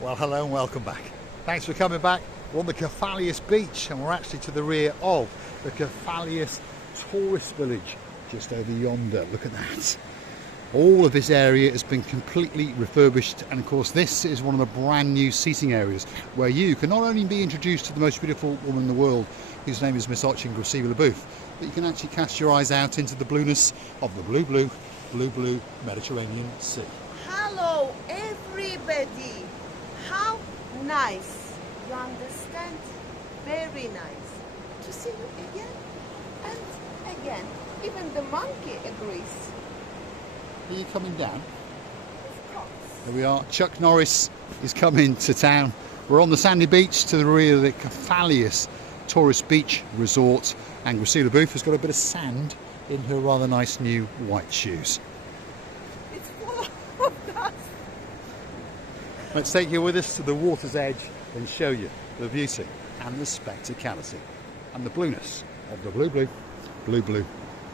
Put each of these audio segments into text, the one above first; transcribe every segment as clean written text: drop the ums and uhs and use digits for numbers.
Well, hello and welcome back. Thanks for coming back. We're on the Kefalos beach and we're actually to the rear of the Kefalos tourist village just over yonder. Look at that. All of this area has been completely refurbished, and of course this is one of the brand new seating areas where you can not only be introduced to the most beautiful woman in the world, whose name is Miss Ochin Graceva, but you can actually cast your eyes out into the blueness of the blue Mediterranean Sea. Hello everybody, how nice, you understand? Very nice to see you again and again. Even the monkey agrees. Are you coming down? Of course. There we are. Chuck Norris is coming to town. We're on the sandy beach to the rear of the Kefalos Tourist Beach Resort, and Graceva has got a bit of sand in her rather nice new white shoes. It's full of dust. Let's take you with us to the water's edge and show you the beauty and the spectacality and the blueness of the blue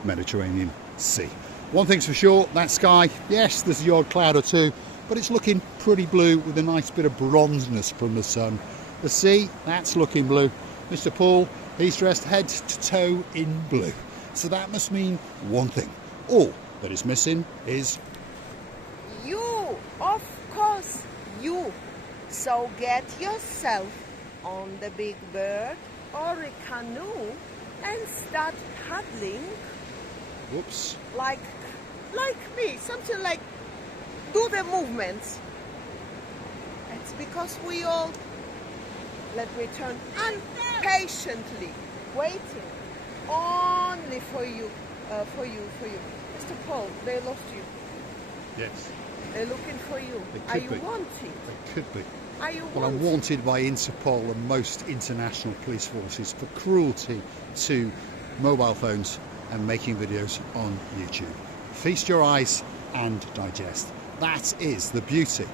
Mediterranean Sea. One thing's for sure, that sky, yes, there's the odd cloud or two, but it's looking pretty blue with a nice bit of bronzeness from the sun. The sea, that's looking blue. Mr. Paul, he's dressed head to toe in blue. So that must mean one thing. All that is missing is You, of course, you. So get yourself on the big bird or a canoe and start paddling. Whoops. Like me, something like do the movements. It's because we all, let me turn, impatiently waiting only for you. Mr. Paul, they lost you. Yes. They're looking for you. They Are could you be. wanted? They could be. Are you Well, I'm wanted by Interpol and most international police forces for cruelty to mobile phones and making videos on YouTube. Feast your eyes and digest. That is the beauty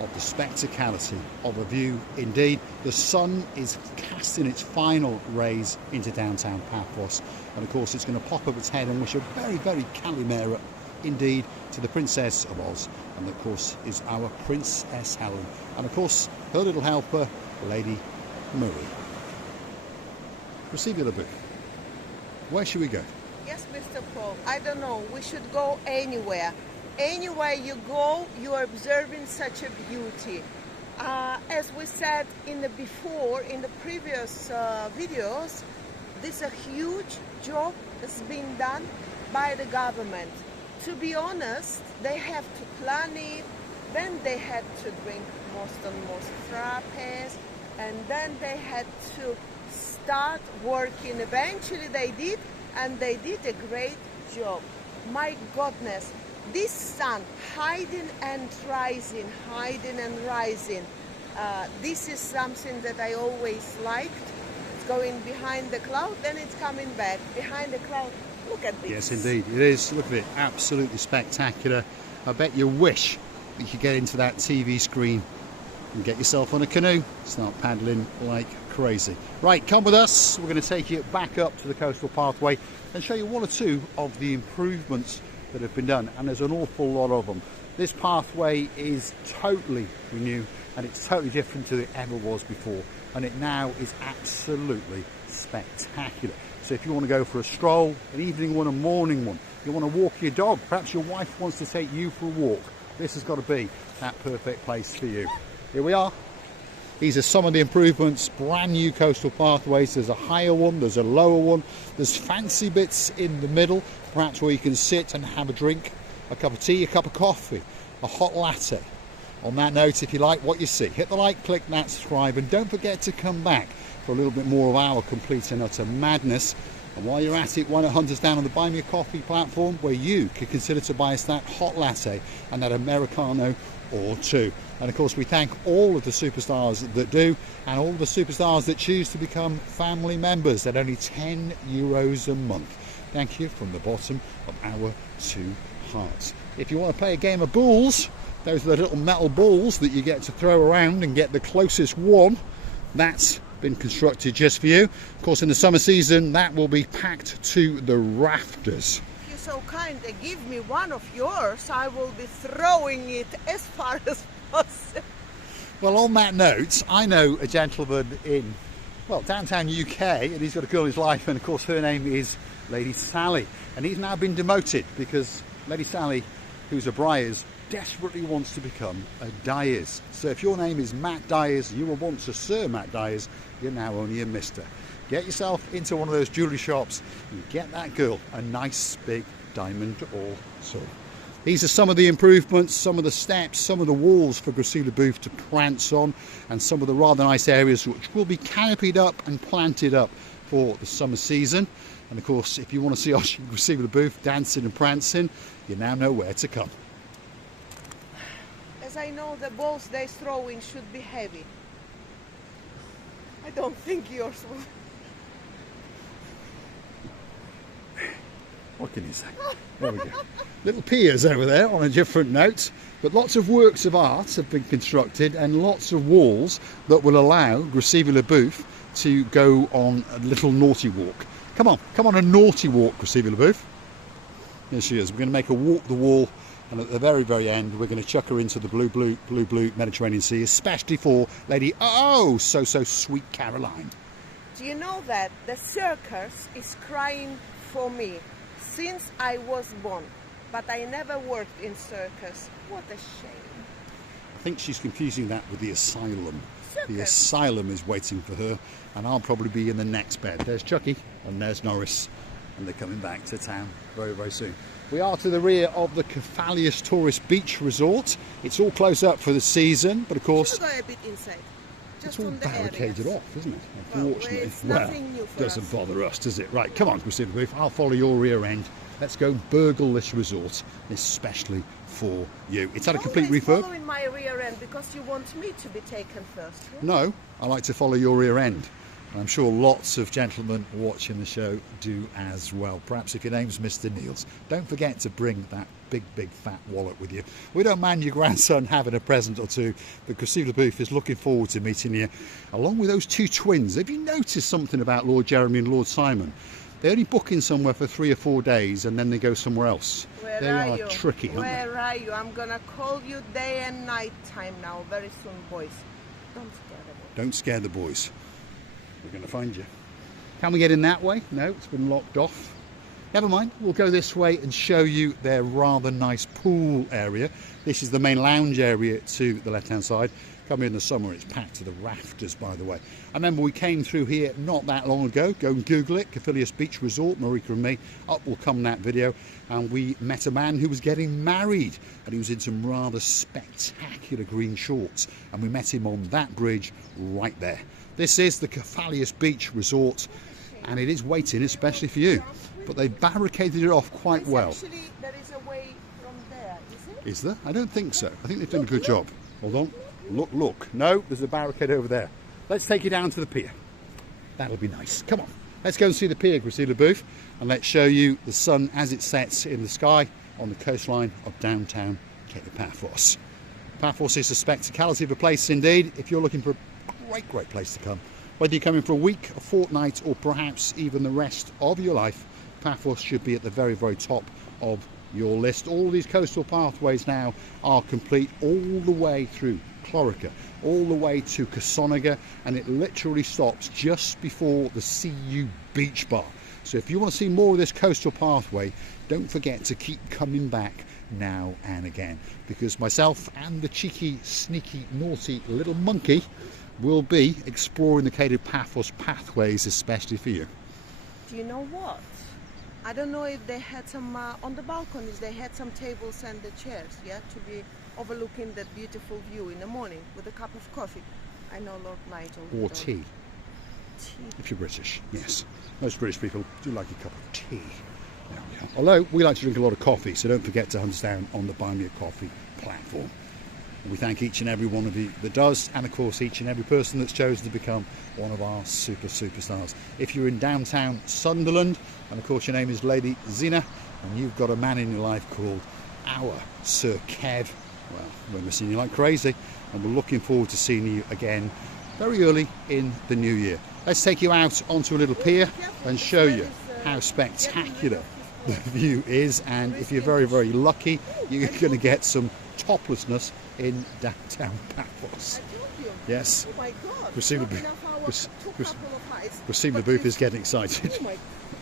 of the spectacality of a view. Indeed, the sun is casting its final rays into downtown Paphos, and of course it's going to pop up its head and wish a very Calimera indeed to the Princess of Oz, and of course is our Princess Helen, and of course her little helper, Lady Marie. Graceva, where should we go? Yes, Mr. Paul. I don't know. We should go anywhere. Anywhere you go, you are observing such a beauty. As we said in the previous videos, this is a huge job that's been done by the government. To be honest, they have to plan it, then they had to drink most frappes, and then they had to start working. Eventually they did, and they did a great job. My goodness, this sun hiding and rising, this is something that I always liked. It's going behind the cloud, then it's coming back behind the cloud. Look at this. Yes, indeed, it is. Look at it, absolutely spectacular. I bet you wish that you could get into that TV screen and get yourself on a canoe, start paddling like crazy. Right, come with us. We're going to take you back up to the coastal pathway and show you one or two of the improvements that have been done, and there's an awful lot of them. This pathway is totally new and it's totally different to it ever was before, and it now is absolutely spectacular. So if you want to go for a stroll, an evening one, a morning one, you want to walk your dog, perhaps your wife wants to take you for a walk, this has got to be that perfect place for you. Here we are. These are some of the improvements, brand new coastal pathways. There's a higher one, there's a lower one, there's fancy bits in the middle, perhaps where you can sit and have a drink, a cup of tea, a cup of coffee, a hot latte. On that note, if you like what you see, hit the like, click that subscribe, and don't forget to come back for a little bit more of our complete and utter madness. And while you're at it, why not hunt us down on the Buy Me a Coffee platform, where you could consider to buy us that hot latte and that Americano or two. And of course we thank all of the superstars that do, and all of the superstars that choose to become family members at only €10 a month. Thank you from the bottom of our two hearts. If you want to play a game of balls, those are the little metal balls that you get to throw around and get the closest one. That's been constructed just for you. Of course, in the summer season, that will be packed to the rafters. If you're so kind to give me one of yours, I will be throwing it as far as possible. Well, on that note, I know a gentleman in, well, downtown UK, and he's got a girl in his life, and of course her name is Lady Sally. And he's now been demoted because Lady Sally, who's a Briars, desperately wants to become a Dyers. So if your name is Matt Dyers, you were once a Sir Matt Dyers, you're now only a Mr. Get yourself into one of those jewellery shops and get that girl a nice big diamond or so. These are some of the improvements, some of the steps, some of the walls for Gracile Booth to prance on, and some of the rather nice areas which will be canopied up and planted up for the summer season. And of course, if you want to see Gracile Booth dancing and prancing, you now know where to come. As I know, the balls they're throwing should be heavy. I don't think yours will. What can you say? There we go. Little piers over there on a different note, but lots of works of art have been constructed and lots of walls that will allow Gracile Booth to go on a little naughty walk. Come on a naughty walk, Gracile Booth. Here she is. We're going to make her walk the wall, and at the very, very end, we're going to chuck her into the blue Mediterranean Sea, especially for Lady so sweet Caroline. Do you know that the circus is crying for me since I was born, but I never worked in circus? What a shame. I think she's confusing that with the asylum. Circus. The asylum is waiting for her, and I'll probably be in the next bed. There's Chucky and there's Norris, and they're coming back to town very, very soon. We are to the rear of the Kefalos Tourist Beach Resort. It's all closed up for the season, but of course Should we go a bit inside? Just it's all on the barricaded areas. off, isn't it? Well, Unfortunately. it's nothing new for doesn't us. bother us, does it? Right, come on, Gracile Booth. I'll follow your rear end. Let's go burgle this resort, especially for you. It's had a complete Always refurb. following my rear end because you want me to be taken first. Yeah? No, I like to follow your rear end. I'm sure lots of gentlemen watching the show do as well. Perhaps if your name's Mr. Niels, don't forget to bring that big fat wallet with you. We don't mind your grandson having a present or two, but Gracile Booth is looking forward to meeting you, along with those two twins. Have you noticed something about Lord Jeremy and Lord Simon? They only book in somewhere for 3 or 4 days and then they go somewhere else. Where They are are you? tricky, aren't they? Where are you? I'm gonna call you day and night time now, very soon, boys. Don't scare them. Don't scare the boys. We're going to find you. Can we get in that way? No, it's been locked off. Never mind, we'll go this way and show you their rather nice pool area. This is the main lounge area to the left-hand side. Come here in the summer, it's packed to the rafters, by the way. I remember we came through here not that long ago. Go and Google it, Kefalos Beach Resort, Marika and me. Up will come that video. And we met a man who was getting married, and he was in some rather spectacular green shorts. And we met him on that bridge right there. This is the Kefalos Beach Resort, and it is waiting especially for you. But they barricaded it off quite well. Actually, there is a way from there, is it? Is there? I don't think so. I think they've done a good job. Hold on. Look. No, there's a barricade over there. Let's take you down to the pier. That'll be nice. Come on. Let's go and see the pier, Gracile Booth, and let's show you the sun as it sets in the sky on the coastline of downtown Paphos. Paphos is a spectacularity of a place indeed. If you're looking for a great place to come, whether you're coming for a week, a fortnight, or perhaps even the rest of your life, Paphos should be at the very, very top of your list. All these coastal pathways now are complete all the way through Clorica, all the way to Kasoniga, and it literally stops just before the CU Beach Bar. So if you want to see more of this coastal pathway, don't forget to keep coming back now and again, because myself and the cheeky, sneaky, naughty little monkey will be exploring the Cape Paphos pathways, especially for you. Do you know what? I don't know if they had some, on the balconies, they had some tables and the chairs, yeah, to be overlooking that beautiful view in the morning with a cup of coffee. I know Lord Nigel. Or tea. Tea. If you're British, yes. Most British people do like a cup of tea. There we go. Although we like to drink a lot of coffee, so don't forget to hunt us down on the Buy Me a Coffee platform. We thank each and every one of you that does, and of course each and every person that's chosen to become one of our superstars. If you're in downtown Sunderland, and of course your name is Lady Zina, and you've got a man in your life called our Sir Kev, well, we're missing you like crazy, and we're looking forward to seeing you again very early in the new year. Let's take you out onto a little pier and show you how spectacular the view is, and if you're very, very lucky, you're going to get some toplessness in downtown Paphos. I told you. Yes. Oh my God. Presumably, Not enough hours, two couple of heights. presumably the booth is getting excited. Oh my,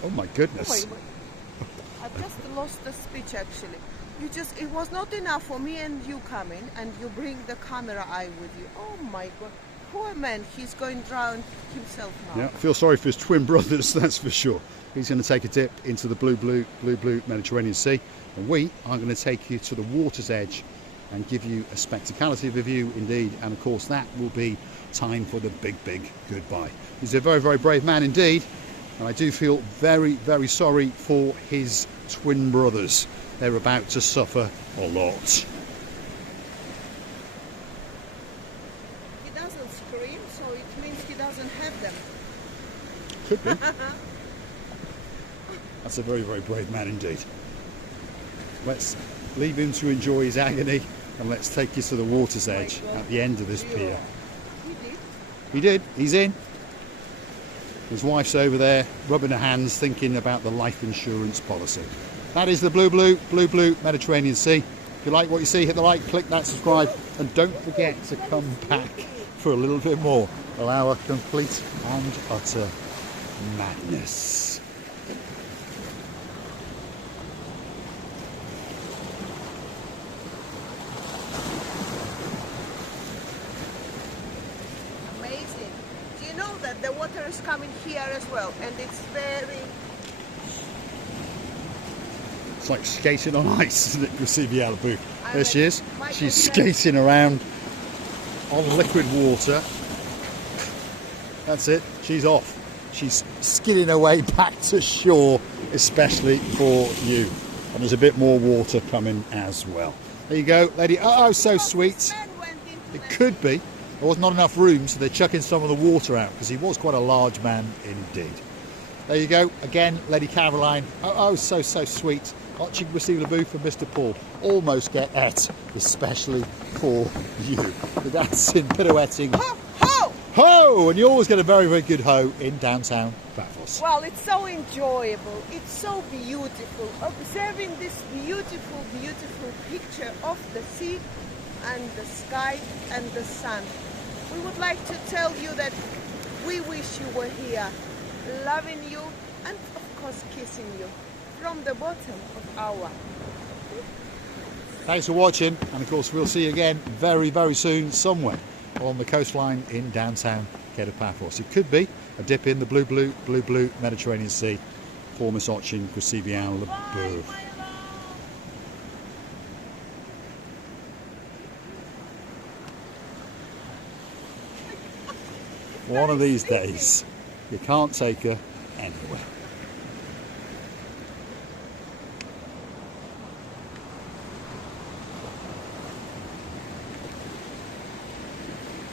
Oh my goodness. oh my. I just lost the speech actually. It was not enough for me and you coming and you bring the camera eye with you. Oh my God. Poor man, he's going to drown himself now. Yeah, I feel sorry for his twin brothers, that's for sure. He's going to take a dip into the blue Mediterranean Sea, and we are going to take you to the water's edge and give you a spectacality of a view indeed, and of course that will be time for the big goodbye. He's a very, very brave man indeed, and I do feel very, very sorry for his twin brothers. They're about to suffer a lot. He doesn't scream, so it means he doesn't have them. Could be. That's a very, very brave man indeed. Let's leave him to enjoy his agony, and let's take you to the water's edge at the end of this pier. He did. He did. He's in. His wife's over there rubbing her hands, thinking about the life insurance policy. That is the blue Mediterranean Sea. If you like what you see, hit the like, click that subscribe, and don't forget to come back for a little bit more of our complete and utter madness. Amazing. Do you know that the water is coming here as well, and it's very... It's like skating on ice, isn't it, Vesuvius booth? There she is. My She's goodness. skating around on liquid water. That's it. She's off. She's skidding her way back to shore, especially for you. And there's a bit more water coming as well. There you go, lady. Oh, so sweet. It could be. There was not enough room, so they're chucking some of the water out because he was quite a large man indeed. There you go. Again, Lady Caroline. Oh, so sweet. Watching Receive the Booth from Mr. Paul. Almost get et, especially for you. The dancing, pirouetting. Ho, ho! Ho! And you always get a very, very good ho in downtown Paphos. Well, it's so enjoyable. It's so beautiful. Observing this beautiful picture of the sea and the sky and the sun. We would like to tell you that we wish you were here, loving you and of course kissing you from the bottom of our... Thanks for watching, and of course we'll see you again very, very soon somewhere on the coastline in downtown Paphos. It could be a dip in the blue Mediterranean Sea for Miss Ochin Vesuvius le Booth. One of these days, you can't take her anywhere.